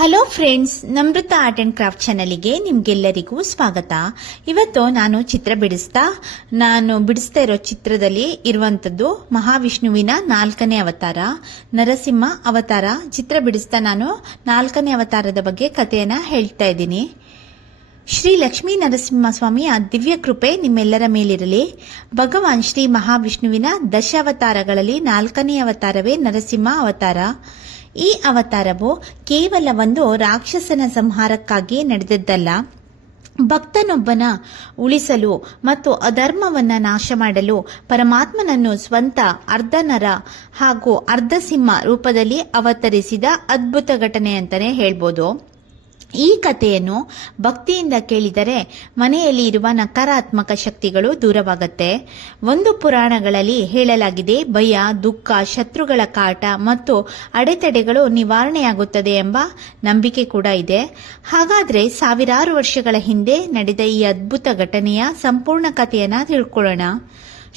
Hello friends, Namrutha art and craft ಚಾನಲ್ಗೆ ನಿಮ್ಗೆಲ್ಲರಿಗೂ ಸ್ವಾಗತ. ಇವತ್ತು ನಾನು ಬಿಡಿಸ್ತಾ ಇರೋ ಚಿತ್ರದಲ್ಲಿ ಇರುವಂತದ್ದು ಮಹಾವಿಷ್ಣುವಿನ 4ನೇ ಅವತಾರ ನರಸಿಂಹ ಅವತಾರ. ಚಿತ್ರ ಬಿಡಿಸ್ತಾ ನಾನು 4ನೇ ಅವತಾರದ ಬಗ್ಗೆ ಕಥೆಯನ್ನ ಹೇಳ್ತಾ ಇದ್ದೀನಿ. ಶ್ರೀ ಲಕ್ಷ್ಮೀ ನರಸಿಂಹಸ್ವಾಮಿಯ ದಿವ್ಯ ಕೃಪೆ ನಿಮ್ಮೆಲ್ಲರ ಮೇಲಿರಲಿ. ಭಗವಾನ್ ಶ್ರೀ ಮಹಾವಿಷ್ಣುವಿನ ದಶಾವತಾರಗಳಲ್ಲಿ 4ನೇ ಅವತಾರವೇ ನರಸಿಂಹ ಅವತಾರ. ಈ ಅವತಾರವು ಕೇವಲ ಒಂದು ರಾಕ್ಷಸನ ಸಂಹಾರಕ್ಕಾಗಿ ನಡೆದದ್ದಲ್ಲ, ಭಕ್ತನೊಬ್ಬನ ಉಳಿಸಲು ಮತ್ತು ಅಧರ್ಮವನ್ನ ನಾಶ ಮಾಡಲು ಪರಮಾತ್ಮನನ್ನು ಸ್ವಂತ ಅರ್ಧ ನರ ಹಾಗೂ ಅರ್ಧ ಸಿಂಹ ರೂಪದಲ್ಲಿ ಅವತರಿಸಿದ ಅದ್ಭುತ ಘಟನೆ ಅಂತಾನೆ ಹೇಳ್ಬೋದು. ಈ ಕಥೆಯನ್ನು ಭಕ್ತಿಯಿಂದ ಕೇಳಿದರೆ ಮನೆಯಲ್ಲಿ ಇರುವ ನಕಾರಾತ್ಮಕ ಶಕ್ತಿಗಳು ದೂರವಾಗುತ್ತೆ. ಒಂದು ಪುರಾಣಗಳಲ್ಲಿ ಹೇಳಲಾಗಿದೆ, ಭಯ, ದುಃಖ, ಶತ್ರುಗಳ ಕಾಟ ಮತ್ತು ಅಡೆತಡೆಗಳು ನಿವಾರಣೆಯಾಗುತ್ತದೆ ಎಂಬ ನಂಬಿಕೆ ಕೂಡ ಇದೆ. ಹಾಗಾದ್ರೆ ಸಾವಿರಾರು ವರ್ಷಗಳ ಹಿಂದೆ ನಡೆದ ಈ ಅದ್ಭುತ ಘಟನೆಯ ಸಂಪೂರ್ಣ ಕಥೆಯನ್ನ ತಿಳ್ಕೊಳ್ಳೋಣ.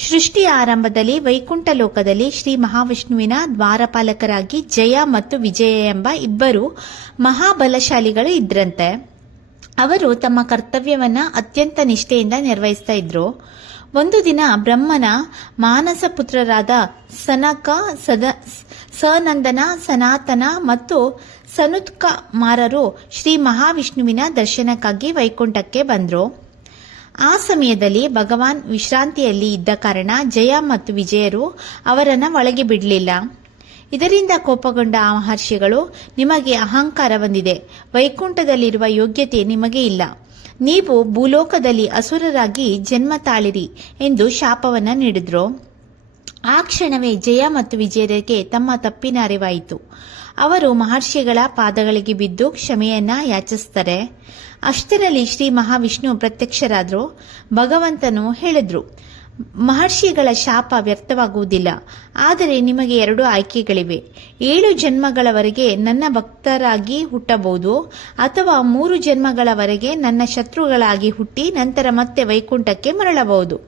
ಸೃಷ್ಟಿಯ ಆರಂಭದಲ್ಲಿ ವೈಕುಂಠ ಲೋಕದಲ್ಲಿ ಶ್ರೀ ಮಹಾವಿಷ್ಣುವಿನ ದ್ವಾರಪಾಲಕರಾಗಿ ಜಯ ಮತ್ತು ವಿಜಯ ಎಂಬ ಇಬ್ಬರು ಮಹಾಬಲಶಾಲಿಗಳು ಇದ್ರಂತೆ. ಅವರು ತಮ್ಮ ಕರ್ತವ್ಯವನ್ನ ಅತ್ಯಂತ ನಿಷ್ಠೆಯಿಂದ ನಿರ್ವಹಿಸ್ತಾ ಇದ್ರು. ಒಂದು ದಿನ ಬ್ರಹ್ಮನ ಮಾನಸ ಪುತ್ರರಾದ ಸನಕ, ಸನಂದನ, ಸನಾತನ ಮತ್ತು ಸನುತ್ಕುಮಾರರು ಶ್ರೀ ಮಹಾವಿಷ್ಣುವಿನ ದರ್ಶನಕ್ಕಾಗಿ ವೈಕುಂಠಕ್ಕೆ ಬಂದ್ರು. ಆ ಸಮಯದಲ್ಲಿ ಭಗವಾನ್ ವಿಶ್ರಾಂತಿಯಲ್ಲಿ ಇದ್ದ ಕಾರಣ ಜಯ ಮತ್ತು ವಿಜಯರು ಅವರನ್ನ ಒಳಗೆ ಬಿಡಲಿಲ್ಲ. ಇದರಿಂದ ಕೋಪಗೊಂಡ ಆ ಮಹರ್ಷಿಗಳು, ನಿಮಗೆ ಅಹಂಕಾರ ಬಂದಿದೆ, ವೈಕುಂಠದಲ್ಲಿರುವ ಯೋಗ್ಯತೆ ನಿಮಗೆ ಇಲ್ಲ, ನೀವು ಭೂಲೋಕದಲ್ಲಿ ಅಸುರರಾಗಿ ಜನ್ಮ ತಾಳಿರಿ ಎಂದು ಶಾಪವನ್ನ ನೀಡಿದ್ರು. ಆ ಕ್ಷಣವೇ ಜಯ ಮತ್ತು ವಿಜಯರಿಗೆ ತಮ್ಮ ತಪ್ಪಿನ ಅರಿವಾಯಿತು. ಅವರು ಮಹರ್ಷಿಗಳ ಪಾದಗಳಿಗೆ ಬಿದ್ದು ಕ್ಷಮೆಯನ್ನ ಯಾಚಿಸ್ತಾರೆ. ಅಷ್ಟರಲ್ಲಿ ಶ್ರೀ ಮಹಾವಿಷ್ಣು ಪ್ರತ್ಯಕ್ಷರಾದ್ರು. ಭಗವಂತನು ಹೇಳಿದ್ರು, ಮಹರ್ಷಿಗಳ ಶಾಪ ವ್ಯರ್ಥವಾಗುವುದಿಲ್ಲ, ಆದರೆ ನಿಮಗೆ 2 ಆಯ್ಕೆಗಳಿವೆ. 7 ಜನ್ಮಗಳವರೆಗೆ ನನ್ನ ಭಕ್ತರಾಗಿ ಹುಟ್ಟಬಹುದು, ಅಥವಾ 3 ಜನ್ಮಗಳವರೆಗೆ ನನ್ನ ಶತ್ರುಗಳಾಗಿ ಹುಟ್ಟಿ ನಂತರ ಮತ್ತೆ ವೈಕುಂಠಕ್ಕೆ ಮರಳಬಹುದು.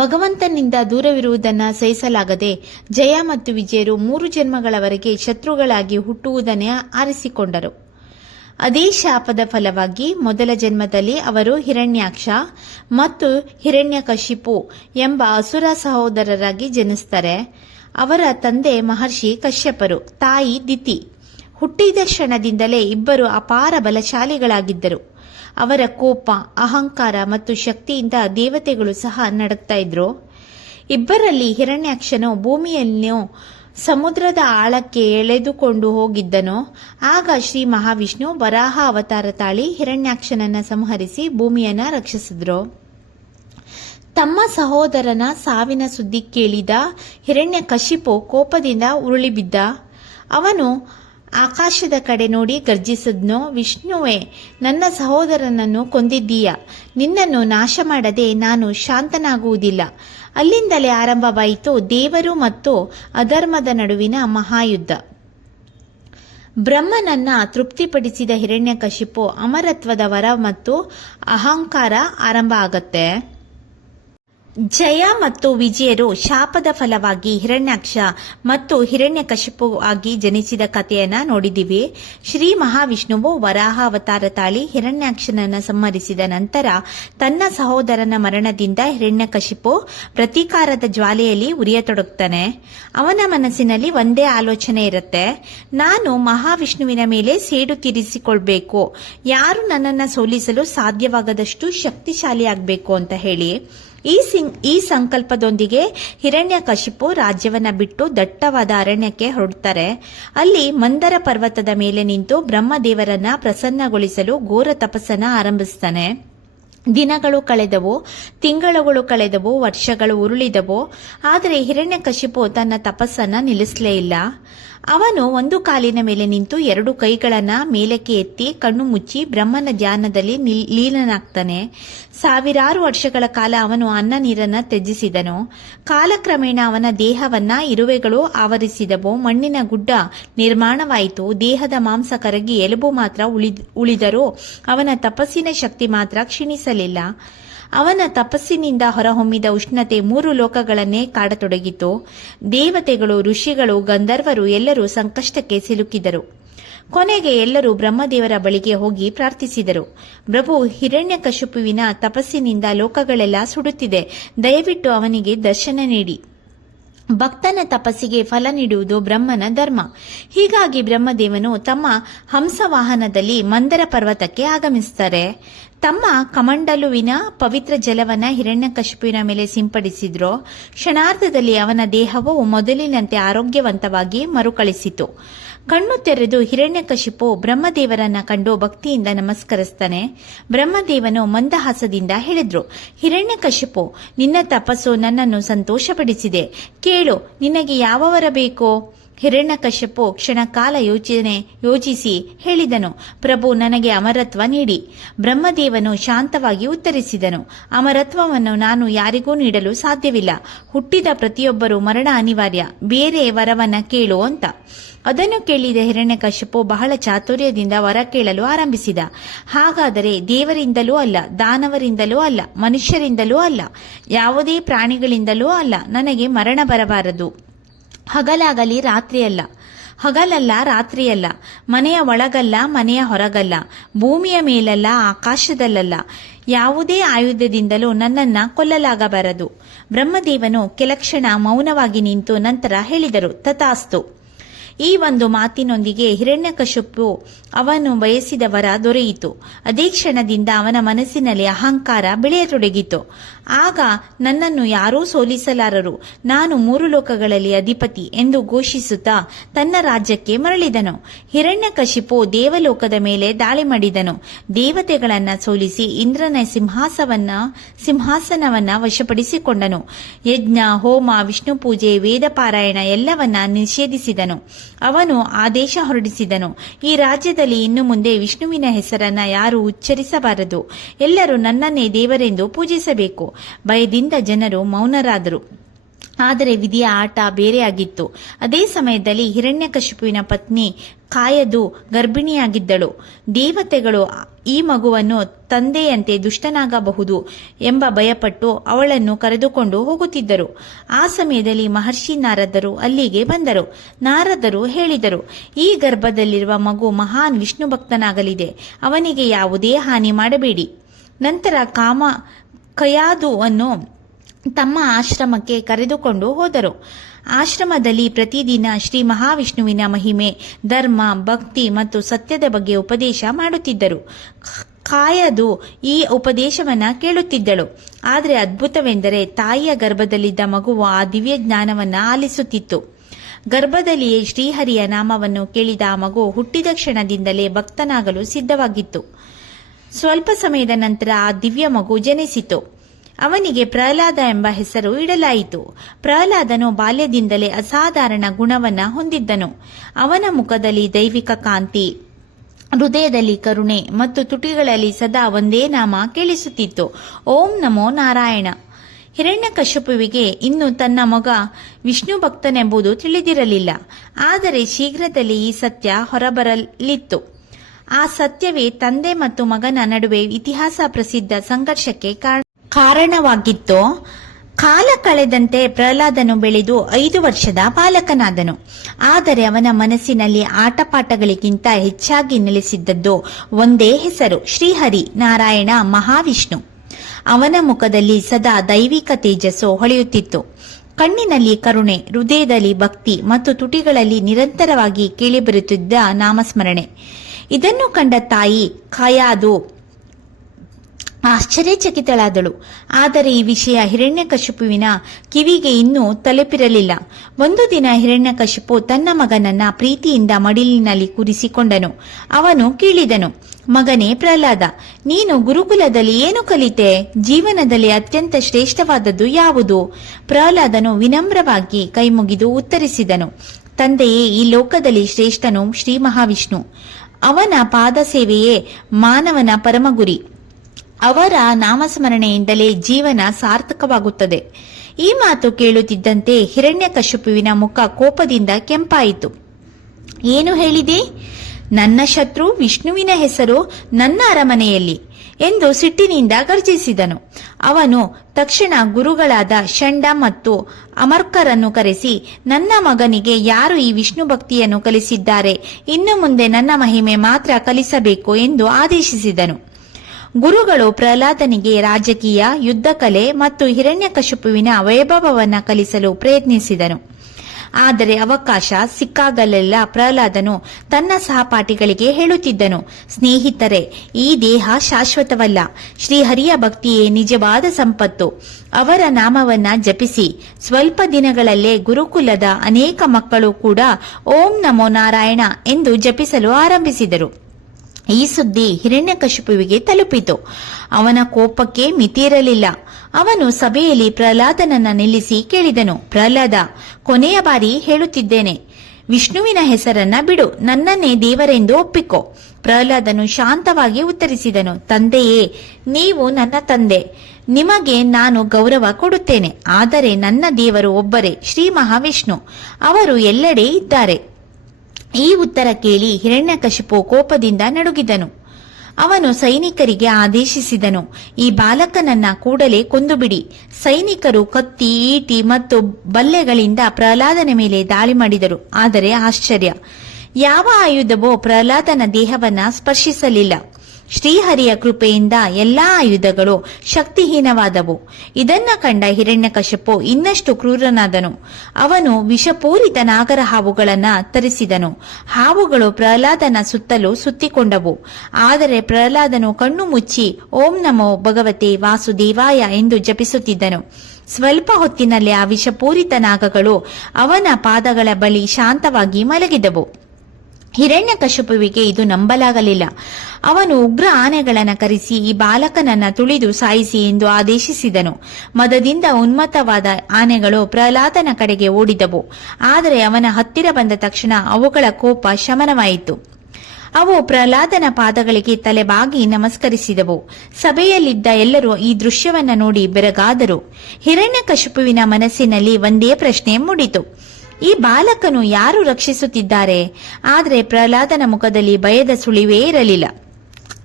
ಭಗವಂತನಿಂದ ದೂರವಿರುವುದನ್ನು ಸಹಿಸಲಾಗದೆ ಜಯ ಮತ್ತು ವಿಜಯರು 3 ಜನ್ಮಗಳವರೆಗೆ ಶತ್ರುಗಳಾಗಿ ಹುಟ್ಟುವುದನ್ನೇ ಆರಿಸಿಕೊಂಡರು. ಅದೇ ಶಾಪದ ಫಲವಾಗಿ ಮೊದಲ ಜನ್ಮದಲ್ಲಿ ಅವರು ಹಿರಣ್ಯಾಕ್ಷ ಮತ್ತು ಹಿರಣ್ಯಕಶಿಪು ಎಂಬ ಅಸುರ ಸಹೋದರರಾಗಿ ಜನಿಸ್ತಾರೆ. ಅವರ ತಂದೆ ಮಹರ್ಷಿ ಕಶ್ಯಪರು, ತಾಯಿ ದಿತಿ. ಹುಟ್ಟಿದ ಕ್ಷಣದಿಂದಲೇ ಇಬ್ಬರು ಅಪಾರ ಬಲಶಾಲಿಗಳಾಗಿದ್ದರು. ಅವರ ಕೋಪ, ಅಹಂಕಾರ ಮತ್ತು ಶಕ್ತಿಯಿಂದ ದೇವತೆಗಳು ಸಹ ನಡುಗ್ತಾ ಇದ್ರು. ಇಬ್ಬರಲ್ಲಿ ಹಿರಣ್ಯಾಕ್ಷನು ಭೂಮಿಯನ್ನು ಸಮುದ್ರದ ಆಳಕ್ಕೆ ಎಳೆದುಕೊಂಡು ಹೋಗಿದ್ದನು. ಆಗ ಶ್ರೀ ಮಹಾವಿಷ್ಣು ವರಾಹ ಅವತಾರ ತಾಳಿ ಹಿರಣ್ಯಾಕ್ಷನನ್ನ ಸಂಹರಿಸಿ ಭೂಮಿಯನ್ನ ರಕ್ಷಿಸಿದ್ರು. ತಮ್ಮ ಸಹೋದರನ ಸಾವಿನ ಸುದ್ದಿ ಕೇಳಿದ ಹಿರಣ್ಯಕಶಿಪು ಕೋಪದಿಂದ ಉರುಳಿಬಿದ್ದ. ಅವನು ಆಕಾಶದ ಕಡೆ ನೋಡಿ ಗರ್ಜಿಸಿದ್ನು, ವಿಷ್ಣುವೇ, ನನ್ನ ಸಹೋದರನನ್ನು ಕೊಂದಿದ್ದೀಯ, ನಿನ್ನನ್ನು ನಾಶ ಮಾಡದೆ ನಾನು ಶಾಂತನಾಗುವುದಿಲ್ಲ. ಅಲ್ಲಿಂದಲೇ ಆರಂಭವಾಯಿತು ದೇವರು ಮತ್ತು ಅಧರ್ಮದ ನಡುವಿನ ಮಹಾಯುದ್ಧ. ಬ್ರಹ್ಮನನ್ನ ತೃಪ್ತಿಪಡಿಸಿದ ಹಿರಣ್ಯಕಶಿಪು ಅಮರತ್ವದ ವರ ಮತ್ತು ಅಹಂಕಾರ ಆರಂಭ ಆಗತ್ತೆ. ಜಯ ಮತ್ತು ವಿಜಯರು ಶಾಪದ ಫಲವಾಗಿ ಹಿರಣ್ಯಾಕ್ಷ ಮತ್ತು ಹಿರಣ್ಯಕಶಿಪು ಆಗಿ ಜನಿಸಿದ ಕಥೆಯನ್ನ ನೋಡಿದಿವಿ. ಶ್ರೀ ಮಹಾವಿಷ್ಣುವು ವರಾಹ ಅವತಾರ ತಾಳಿ ಹಿರಣ್ಯಾಕ್ಷನನ್ನ ಸಂಹರಿಸಿದ ನಂತರ ತನ್ನ ಸಹೋದರನ ಮರಣದಿಂದ ಹಿರಣ್ಯಕಶಿಪು ಪ್ರತೀಕಾರದ ಜ್ವಾಲೆಯಲ್ಲಿ ಉರಿಯತೊಡಗ್ತಾನೆ. ಅವನ ಮನಸ್ಸಿನಲ್ಲಿ ಒಂದೇ ಆಲೋಚನೆ ಇರುತ್ತೆ, ನಾನು ಮಹಾವಿಷ್ಣುವಿನ ಮೇಲೆ ಸೇಡು ತೀರಿಸಿಕೊಳ್ಬೇಕು, ಯಾರು ನನ್ನನ್ನು ಸೋಲಿಸಲು ಸಾಧ್ಯವಾಗದಷ್ಟು ಶಕ್ತಿಶಾಲಿಯಾಗಬೇಕು ಅಂತ ಹೇಳಿ. ಈ ಸಂಕಲ್ಪದೊಂದಿಗೆ ಹಿರಣ್ಯಕಶಿಪು ರಾಜ್ಯವನ್ನ ಬಿಟ್ಟು ದಟ್ಟವಾದ ಅರಣ್ಯಕ್ಕೆ ಹೊರಡ್ತಾರೆ. ಅಲ್ಲಿ ಮಂದರ ಪರ್ವತದ ಮೇಲೆ ನಿಂತು ಬ್ರಹ್ಮದೇವರನ್ನ ಪ್ರಸನ್ನಗೊಳಿಸಲು ಘೋರ ತಪಸ್ಸನ್ನ ಆರಂಭಿಸ್ತಾನೆ. ದಿನಗಳು ಕಳೆದವು, ತಿಂಗಳುಗಳು ಕಳೆದವು, ವರ್ಷಗಳು ಉರುಳಿದವು. ಆದರೆ ಹಿರಣ್ಯಕಶಿಪು ತನ್ನ ತಪಸ್ಸನ್ನ ನಿಲ್ಲಿಸಲೇ ಇಲ್ಲ. ಅವನು ಒಂದು ಕಾಲಿನ ಮೇಲೆ ನಿಂತು 2 ಕೈಗಳನ್ನ ಮೇಲಕ್ಕೆ ಎತ್ತಿ ಕಣ್ಣು ಮುಚ್ಚಿ ಬ್ರಹ್ಮನ ಧ್ಯಾನದಲ್ಲಿ ಲೀನನಾಗ್ತಾನೆ. ಸಾವಿರಾರು ವರ್ಷಗಳ ಕಾಲ ಅವನು ಅನ್ನ ನೀರನ್ನ ತ್ಯಜಿಸಿದನು. ಕಾಲಕ್ರಮೇಣ ಅವನ ದೇಹವನ್ನ ಇರುವೆಗಳು ಆವರಿಸಿದವು. ಮಣ್ಣಿನ ಗುಡ್ಡ ನಿರ್ಮಾಣವಾಯಿತು. ದೇಹದ ಮಾಂಸ ಕರಗಿ ಎಲುಬು ಮಾತ್ರ ಉಳಿದರೂ ಅವನ ತಪಸ್ಸಿನ ಶಕ್ತಿ ಮಾತ್ರ ಕ್ಷೀಣಿಸಲಿಲ್ಲ. ಅವನ ತಪಸ್ಸಿನಿಂದ ಹೊರಹೊಮ್ಮಿದ ಉಷ್ಣತೆ 3 ಲೋಕಗಳನ್ನೇ ಕಾಡತೊಡಗಿತು. ದೇವತೆಗಳು, ಋಷಿಗಳು, ಗಂಧರ್ವರು ಎಲ್ಲರೂ ಸಂಕಷ್ಟಕ್ಕೆ ಸಿಲುಕಿದರು. ಕೊನೆಗೆ ಎಲ್ಲರೂ ಬ್ರಹ್ಮದೇವರ ಬಳಿಗೆ ಹೋಗಿ ಪ್ರಾರ್ಥಿಸಿದರು. ಪ್ರಭು, ಹಿರಣ್ಯಕಶಿಪುವಿನ ತಪಸ್ಸಿನಿಂದ ಲೋಕಗಳೆಲ್ಲ ಸುಡುತ್ತಿದೆ, ದಯವಿಟ್ಟು ಅವನಿಗೆ ದರ್ಶನ ನೀಡಿ. ಭಕ್ತನ ತಪಸ್ಸಿಗೆ ಫಲ ನೀಡುವುದು ಬ್ರಹ್ಮನ ಧರ್ಮ. ಹೀಗಾಗಿ ಬ್ರಹ್ಮದೇವನು ತಮ್ಮ ಹಂಸವಾಹನದಲ್ಲಿ ಮಂದರ ಪರ್ವತಕ್ಕೆ ಆಗಮಿಸುತ್ತಾರೆ. ತಮ್ಮ ಕಮಂಡಲುವಿನ ಪವಿತ್ರ ಜಲವನ್ನ ಹಿರಣ್ಯಕಶಿಪುವಿನ ಮೇಲೆ ಸಿಂಪಡಿಸಿದ್ರು. ಕ್ಷಣಾರ್ಧದಲ್ಲಿ ಅವನ ದೇಹವು ಮೊದಲಿನಂತೆ ಆರೋಗ್ಯವಂತವಾಗಿ ಮರುಕಳಿಸಿತು. ಕಣ್ಣು ತೆರೆದು ಹಿರಣ್ಯಕಶಿಪು ಬ್ರಹ್ಮದೇವರನ್ನ ಕಂಡು ಭಕ್ತಿಯಿಂದ ನಮಸ್ಕರಿಸ್ತಾನೆ. ಬ್ರಹ್ಮದೇವನು ಮಂದಹಾಸದಿಂದ ಹೇಳಿದ್ರು, ಹಿರಣ್ಯಕಶಿಪು, ನಿನ್ನ ತಪಸ್ಸು ನನ್ನನ್ನು ಸಂತೋಷಪಡಿಸಿದೆ. ಕೇಳು, ನಿನಗೆ ಯಾವ ವರ ಬೇಕೋ? ಹಿರಣ್ಯಕಶಿಪು ಕ್ಷಣಕಾಲ ಯೋಚಿಸಿ ಹೇಳಿದನು, ಪ್ರಭು, ನನಗೆ ಅಮರತ್ವ ನೀಡಿ. ಬ್ರಹ್ಮದೇವನು ಶಾಂತವಾಗಿ ಉತ್ತರಿಸಿದನು, ಅಮರತ್ವವನ್ನು ನಾನು ಯಾರಿಗೂ ನೀಡಲು ಸಾಧ್ಯವಿಲ್ಲ. ಹುಟ್ಟಿದ ಪ್ರತಿಯೊಬ್ಬರೂ ಮರಣ ಅನಿವಾರ್ಯ. ಬೇರೆ ವರವನ್ನ ಕೇಳು ಅಂತ. ಅದನ್ನು ಕೇಳಿದ ಹಿರಣ್ಯಕಶಿಪು ಬಹಳ ಚಾತುರ್ಯದಿಂದ ವರ ಕೇಳಲು ಆರಂಭಿಸಿದ. ಹಾಗಾದರೆ ದೇವರಿಂದಲೂ ಅಲ್ಲ, ದಾನವರಿಂದಲೂ ಅಲ್ಲ, ಮನುಷ್ಯರಿಂದಲೂ ಅಲ್ಲ, ಯಾವುದೇ ಪ್ರಾಣಿಗಳಿಂದಲೂ ಅಲ್ಲ, ನನಗೆ ಮರಣ ಬರಬಾರದು. ಹಗಲಾಗಲಿ ರಾತ್ರಿಯಲ್ಲ, ಹಗಲಲ್ಲ ರಾತ್ರಿಯಲ್ಲ, ಮನೆಯ ಒಳಗಲ್ಲ ಮನೆಯ ಹೊರಗಲ್ಲ, ಭೂಮಿಯ ಮೇಲಲ್ಲ ಆಕಾಶದಲ್ಲಲ್ಲ, ಯಾವುದೇ ಆಯುಧದಿಂದಲೂ ನನ್ನನ್ನ ಕೊಲ್ಲಲಾಗಬಾರದು. ಬ್ರಹ್ಮದೇವನು ಕೆಲಕ್ಷಣ ಮೌನವಾಗಿ ನಿಂತು ನಂತರ ಹೇಳಿದರು, ತಥಾಸ್ತು. ಈ ಒಂದು ಮಾತಿನೊಂದಿಗೆ ಹಿರಣ್ಯಕಶಿಪು ಅವನು ಬಯಸಿದ ವರ ದೊರೆಯಿತು. ಅದೇ ಕ್ಷಣದಿಂದ ಅವನ ಮನಸ್ಸಿನಲ್ಲಿ ಅಹಂಕಾರ ಬೆಳೆಯತೊಡಗಿತು. ಆಗ ನನ್ನನ್ನು ಯಾರೂ ಸೋಲಿಸಲಾರರು, ನಾನು 3 ಲೋಕಗಳಲ್ಲಿ ಅಧಿಪತಿ ಎಂದು ಘೋಷಿಸುತ್ತಾ ತನ್ನ ರಾಜ್ಯಕ್ಕೆ ಮರಳಿದನು. ಹಿರಣ್ಯಕಶಿಪು ದೇವಲೋಕದ ಮೇಲೆ ದಾಳಿ ಮಾಡಿದನು. ದೇವತೆಗಳನ್ನ ಸೋಲಿಸಿ ಇಂದ್ರನ ಸಿಂಹಾಸನವನ್ನ ವಶಪಡಿಸಿಕೊಂಡನು. ಯಜ್ಞ, ಹೋಮ, ವಿಷ್ಣು ಪೂಜೆ, ವೇದ ಪಾರಾಯಣ ಎಲ್ಲವನ್ನ ನಿಷೇಧಿಸಿದನು. ಅವನು ಆದೇಶ ಹೊರಡಿಸಿದನು, ಈ ರಾಜ್ಯದಲ್ಲಿ ಇನ್ನು ಮುಂದೆ ವಿಷ್ಣುವಿನ ಹೆಸರನ್ನ ಯಾರೂ ಉಚ್ಚರಿಸಬಾರದು. ಎಲ್ಲರೂ ನನ್ನನ್ನೇ ದೇವರೆಂದು ಪೂಜಿಸಬೇಕು. ಭಯದಿಂದ ಜನರು ಮೌನರಾದರು. ಆದರೆ ವಿಧಿಯ ಆಟ ಬೇರೆಯಾಗಿತ್ತು. ಅದೇ ಸಮಯದಲ್ಲಿ ಹಿರಣ್ಯಕಶಿಪುವಿನ ಪತ್ನಿ ಕಾಯದು ಗರ್ಭಿಣಿಯಾಗಿದ್ದಳು. ದೇವತೆಗಳು ಈ ಮಗುವನ್ನು ತಂದೆಯಂತೆ ದುಷ್ಟನಾಗಬಹುದು ಎಂಬ ಭಯಪಟ್ಟು ಅವಳನ್ನು ಕರೆದುಕೊಂಡು ಹೋಗುತ್ತಿದ್ದರು. ಆ ಸಮಯದಲ್ಲಿ ಮಹರ್ಷಿ ನಾರದರು ಅಲ್ಲಿಗೆ ಬಂದರು. ನಾರದರು ಹೇಳಿದರು, ಈ ಗರ್ಭದಲ್ಲಿರುವ ಮಗು ಮಹಾನ್ ವಿಷ್ಣು ಭಕ್ತನಾಗಲಿದೆ, ಅವನಿಗೆ ಯಾವುದೇ ಹಾನಿ ಮಾಡಬೇಡಿ. ನಂತರ ಕಯಾದುವನ್ನು ತಮ್ಮ ಆಶ್ರಮಕ್ಕೆ ಕರೆದುಕೊಂಡು ಹೋದರು. ಆಶ್ರಮದಲ್ಲಿ ಪ್ರತಿದಿನ ಶ್ರೀ ಮಹಾವಿಷ್ಣುವಿನ ಮಹಿಮೆ, ಧರ್ಮ, ಭಕ್ತಿ ಮತ್ತು ಸತ್ಯದ ಬಗ್ಗೆ ಉಪದೇಶ ಮಾಡುತ್ತಿದ್ದರು. ಕಾಯದು ಈ ಉಪದೇಶವನ್ನ ಕೇಳುತ್ತಿದ್ದಳು. ಆದರೆ ಅದ್ಭುತವೆಂದರೆ ತಾಯಿಯ ಗರ್ಭದಲ್ಲಿದ್ದ ಮಗುವು ಆ ದಿವ್ಯ ಜ್ಞಾನವನ್ನ ಆಲಿಸುತ್ತಿತ್ತು. ಗರ್ಭದಲ್ಲಿಯೇ ಶ್ರೀಹರಿಯ ನಾಮವನ್ನು ಕೇಳಿದ ಆ ಮಗು ಹುಟ್ಟಿದ ಕ್ಷಣದಿಂದಲೇ ಭಕ್ತನಾಗಲು ಸಿದ್ಧವಾಗಿತ್ತು. ಸ್ವಲ್ಪ ಸಮಯದ ನಂತರ ಆ ದಿವ್ಯ ಮಗು ಜನಿಸಿತು. ಅವನಿಗೆ ಪ್ರಹ್ಲಾದ ಎಂಬ ಹೆಸರು ಇಡಲಾಯಿತು. ಪ್ರಹ್ಲಾದನು ಬಾಲ್ಯದಿಂದಲೇ ಅಸಾಧಾರಣ ಗುಣವನ್ನ ಹೊಂದಿದ್ದನು. ಅವನ ಮುಖದಲ್ಲಿ ದೈವಿಕ ಕಾಂತಿ, ಹೃದಯದಲ್ಲಿ ಕರುಣೆ ಮತ್ತು ತುಟಿಗಳಲ್ಲಿ ಸದಾ ಒಂದೇ ನಾಮ ಕೇಳಿಸುತ್ತಿತ್ತು, ಓಂ ನಮೋ ನಾರಾಯಣ. ಹಿರಣ್ಯಕಶಿಪುವಿಗೆ ಇನ್ನು ತನ್ನ ಮಗ ವಿಷ್ಣು ಭಕ್ತನೆಂಬುದು ತಿಳಿದಿರಲಿಲ್ಲ. ಆದರೆ ಶೀಘ್ರದಲ್ಲಿ ಈ ಸತ್ಯ ಹೊರಬರಲಿತ್ತು. ಆ ಸತ್ಯವೇ ತಂದೆ ಮತ್ತು ಮಗನ ನಡುವೆ ಇತಿಹಾಸ ಪ್ರಸಿದ್ಧ ಸಂಘರ್ಷಕ್ಕೆ ಕಾರಣವಾಗಿತ್ತು. ಕಾಲ ಕಳೆದಂತೆ ಪ್ರಹ್ಲಾದನು ಬೆಳೆದು 5 ವರ್ಷದ ಬಾಲಕನಾದನು. ಆದರೆ ಅವನ ಮನಸ್ಸಿನಲ್ಲಿ ಆಟಪಾಠಗಳಿಗಿಂತ ಹೆಚ್ಚಾಗಿ ನೆಲೆಸಿದ್ದದ್ದು ಒಂದೇ ಹೆಸರು, ಶ್ರೀಹರಿ ನಾರಾಯಣ ಮಹಾವಿಷ್ಣು. ಅವನ ಮುಖದಲ್ಲಿ ಸದಾ ದೈವಿಕ ತೇಜಸ್ಸು ಹೊಳೆಯುತ್ತಿತ್ತು. ಕಣ್ಣಿನಲ್ಲಿ ಕರುಣೆ, ಹೃದಯದಲ್ಲಿ ಭಕ್ತಿ ಮತ್ತು ತುಟಿಗಳಲ್ಲಿ ನಿರಂತರವಾಗಿ ಕೇಳಿಬರುತ್ತಿದ್ದ ನಾಮಸ್ಮರಣೆ. ಇದನ್ನು ಕಂಡ ತಾಯಿ ಕಾಯಾದು ಆಶ್ಚರ್ಯಚಕಿತಳಾದಳು. ಆದರೆ ಈ ವಿಷಯ ಹಿರಣ್ಯಕಶಿಪುವಿನ ಕಿವಿಗೆ ಇನ್ನೂ ತಲುಪಿರಲಿಲ್ಲ. ಒಂದು ದಿನ ಹಿರಣ್ಯಕಶಿಪು ತನ್ನ ಮಗನನ್ನ ಪ್ರೀತಿಯಿಂದ ಮಡಿಲಿನಲ್ಲಿ ಕೂರಿಸಿಕೊಂಡನು. ಅವನು ಕೇಳಿದನು, ಮಗನೇ ಪ್ರಹ್ಲಾದ, ನೀನು ಗುರುಕುಲದಲ್ಲಿ ಏನು ಕಲಿತೆ? ಜೀವನದಲ್ಲಿ ಅತ್ಯಂತ ಶ್ರೇಷ್ಠವಾದದ್ದು ಯಾವುದು? ಪ್ರಹ್ಲಾದನು ವಿನಮ್ರವಾಗಿ ಕೈಮುಗಿದು ಉತ್ತರಿಸಿದನು, ತಂದೆಯೇ, ಈ ಲೋಕದಲ್ಲಿ ಶ್ರೇಷ್ಠನು ಶ್ರೀ ಮಹಾವಿಷ್ಣು. ಅವನ ಪಾದ ಸೇವೆಯೇ ಮಾನವನ ಪರಮಗುರಿ. ಅವರ ನಾಮಸ್ಮರಣೆಯಿಂದಲೇ ಜೀವನ ಸಾರ್ಥಕವಾಗುತ್ತದೆ. ಈ ಮಾತು ಕೇಳುತ್ತಿದ್ದಂತೆ ಹಿರಣ್ಯಕಶಿಪುವಿನ ಮುಖ ಕೋಪದಿಂದ ಕೆಂಪಾಯಿತು. ಏನು ಹೇಳಿದೆ? ನನ್ನ ಶತ್ರು ವಿಷ್ಣುವಿನ ಹೆಸರು ನನ್ನ ಅರಮನೆಯಲ್ಲಿ ಎಂದು ಸಿಟ್ಟಿನಿಂದ ಗರ್ಜಿಸಿದನು. ಅವನು ತಕ್ಷಣ ಗುರುಗಳಾದ ಷಂಡ ಮತ್ತು ಅಮರ್ಕರನ್ನು ಕರೆಸಿ, ನನ್ನ ಮಗನಿಗೆ ಯಾರು ಈ ವಿಷ್ಣು ಭಕ್ತಿಯನ್ನು ಕಲಿಸಿದ್ದಾರೆ, ಇನ್ನು ಮುಂದೆ ನನ್ನ ಮಹಿಮೆ ಮಾತ್ರ ಕಲಿಸಬೇಕು ಎಂದು ಆದೇಶಿಸಿದನು. ಗುರುಗಳು ಪ್ರಹ್ಲಾದನಿಗೆ ರಾಜಕೀಯ, ಯುದ್ಧಕಲೆ ಮತ್ತು ಹಿರಣ್ಯಕಶಿಪುವಿನ ವೈಭವವನ್ನು ಕಲಿಸಲು ಪ್ರಯತ್ನಿಸಿದನು. ಆದರೆ ಅವಕಾಶ ಸಿಕ್ಕಾಗಲೆಲ್ಲ ಪ್ರಹ್ಲಾದನು ತನ್ನ ಸಹಪಾಠಿಗಳಿಗೆ ಹೇಳುತ್ತಿದ್ದನು, ಸ್ನೇಹಿತರೆ, ಈ ದೇಹ ಶಾಶ್ವತವಲ್ಲ. ಶ್ರೀಹರಿಯ ಭಕ್ತಿಯೇ ನಿಜವಾದ ಸಂಪತ್ತು. ಅವರ ನಾಮವನ್ನ ಜಪಿಸಿ. ಸ್ವಲ್ಪ ದಿನಗಳಲ್ಲೇ ಗುರುಕುಲದ ಅನೇಕ ಮಕ್ಕಳು ಕೂಡ ಓಂ ನಮೋ ನಾರಾಯಣ ಎಂದು ಜಪಿಸಲು ಆರಂಭಿಸಿದರು. ಈ ಸುದ್ದಿ ಹಿರಣ್ಯಕಶಿಪುವಿಗೆ ತಲುಪಿತು. ಅವನ ಕೋಪಕ್ಕೆ ಮಿತಿಯಿರಲಿಲ್ಲ. ಅವನು ಸಭೆಯಲ್ಲಿ ಪ್ರಹ್ಲಾದನನ್ನ ನಿಲ್ಲಿಸಿ ಕೇಳಿದನು, ಪ್ರಹ್ಲಾದ, ಕೊನೆಯ ಬಾರಿ ಹೇಳುತ್ತಿದ್ದೇನೆ, ವಿಷ್ಣುವಿನ ಹೆಸರನ್ನ ಬಿಡು, ನನ್ನನ್ನೇ ದೇವರೆಂದು ಒಪ್ಪಿಕೋ. ಪ್ರಹ್ಲಾದನು ಶಾಂತವಾಗಿ ಉತ್ತರಿಸಿದನು, ತಂದೆಯೇ, ನೀವು ನನ್ನ ತಂದೆ, ನಿಮಗೆ ನಾನು ಗೌರವ ಕೊಡುತ್ತೇನೆ. ಆದರೆ ನನ್ನ ದೇವರು ಒಬ್ಬರೇ, ಶ್ರೀ ಮಹಾವಿಷ್ಣು. ಅವರು ಎಲ್ಲೆಡೆ ಇದ್ದಾರೆ. ಈ ಉತ್ತರ ಕೇಳಿ ಹಿರಣ್ಯಕಶಿಪು ಕೋಪದಿಂದ ನಡುಗಿದನು. ಅವನು ಸೈನಿಕರಿಗೆ ಆದೇಶಿಸಿದನು, ಈ ಬಾಲಕನನ್ನ ಕೂಡಲೇ ಕೊಂದುಬಿಡಿ. ಸೈನಿಕರು ಕತ್ತಿ, ಈಟಿ ಮತ್ತು ಬಲ್ಲೆಗಳಿಂದ ಪ್ರಹ್ಲಾದನ ಮೇಲೆ ದಾಳಿ ಮಾಡಿದರು. ಆದರೆ ಆಶ್ಚರ್ಯ, ಯಾವ ಆಯುಧವೋ ಪ್ರಹ್ಲಾದನ ದೇಹವನ್ನ ಸ್ಪರ್ಶಿಸಲಿಲ್ಲ. ಶ್ರೀಹರಿಯ ಕೃಪೆಯಿಂದ ಎಲ್ಲಾ ಆಯುಧಗಳು ಶಕ್ತಿಹೀನವಾದವು. ಇದನ್ನ ಕಂಡ ಹಿರಣ್ಯಕಶಿಪು ಇನ್ನಷ್ಟು ಕ್ರೂರನಾದನು. ಅವನು ವಿಷಪೂರಿತ ನಾಗರ ಹಾವುಗಳನ್ನ ತರಿಸಿದನು. ಹಾವುಗಳು ಪ್ರಹ್ಲಾದನ ಸುತ್ತಲೂ ಸುತ್ತಿಕೊಂಡವು. ಆದರೆ ಪ್ರಹ್ಲಾದನು ಕಣ್ಣು ಮುಚ್ಚಿ ಓಂ ನಮೋ ಭಗವತೆ ವಾಸುದೇವಾಯ ಎಂದು ಜಪಿಸುತ್ತಿದ್ದನು. ಸ್ವಲ್ಪ ಹೊತ್ತಿನಲ್ಲಿ ಆ ವಿಷಪೂರಿತ ನಾಗಗಳು ಅವನ ಪಾದಗಳ ಬಳಿ ಶಾಂತವಾಗಿ ಮಲಗಿದವು. ಹಿರಣ್ಯಕಶಿಪುವಿಗೆ ಇದು ನಂಬಲಾಗಲಿಲ್ಲ. ಅವನು ಉಗ್ರ ಆನೆಗಳನ್ನು ಕರೆಸಿ ಈ ಬಾಲಕನನ್ನ ತುಳಿದು ಸಾಯಿಸಿ ಎಂದು ಆದೇಶಿಸಿದನು. ಮದದಿಂದ ಉನ್ಮತ್ತವಾದ ಆನೆಗಳು ಪ್ರಹ್ಲಾದನ ಕಡೆಗೆ ಓಡಿದವು. ಆದರೆ ಅವನ ಹತ್ತಿರ ಬಂದ ತಕ್ಷಣ ಅವುಗಳ ಕೋಪ ಶಮನವಾಯಿತು. ಅವು ಪ್ರಹ್ಲಾದನ ಪಾದಗಳಿಗೆ ತಲೆಬಾಗಿ ನಮಸ್ಕರಿಸಿದವು. ಸಭೆಯಲ್ಲಿದ್ದ ಎಲ್ಲರೂ ಈ ದೃಶ್ಯವನ್ನ ನೋಡಿ ಬೆರಗಾದರು. ಹಿರಣ್ಯಕಶಿಪುವಿನ ಮನಸ್ಸಿನಲ್ಲಿ ಒಂದೇ ಪ್ರಶ್ನೆ ಮೂಡಿತು, ಈ ಬಾಲಕನು ಯಾರು ರಕ್ಷಿಸುತ್ತಿದ್ದಾರೆ? ಆದರೆ ಪ್ರಹ್ಲಾದನ ಮುಖದಲ್ಲಿ ಭಯದ ಸುಳಿವೇ ಇರಲಿಲ್ಲ.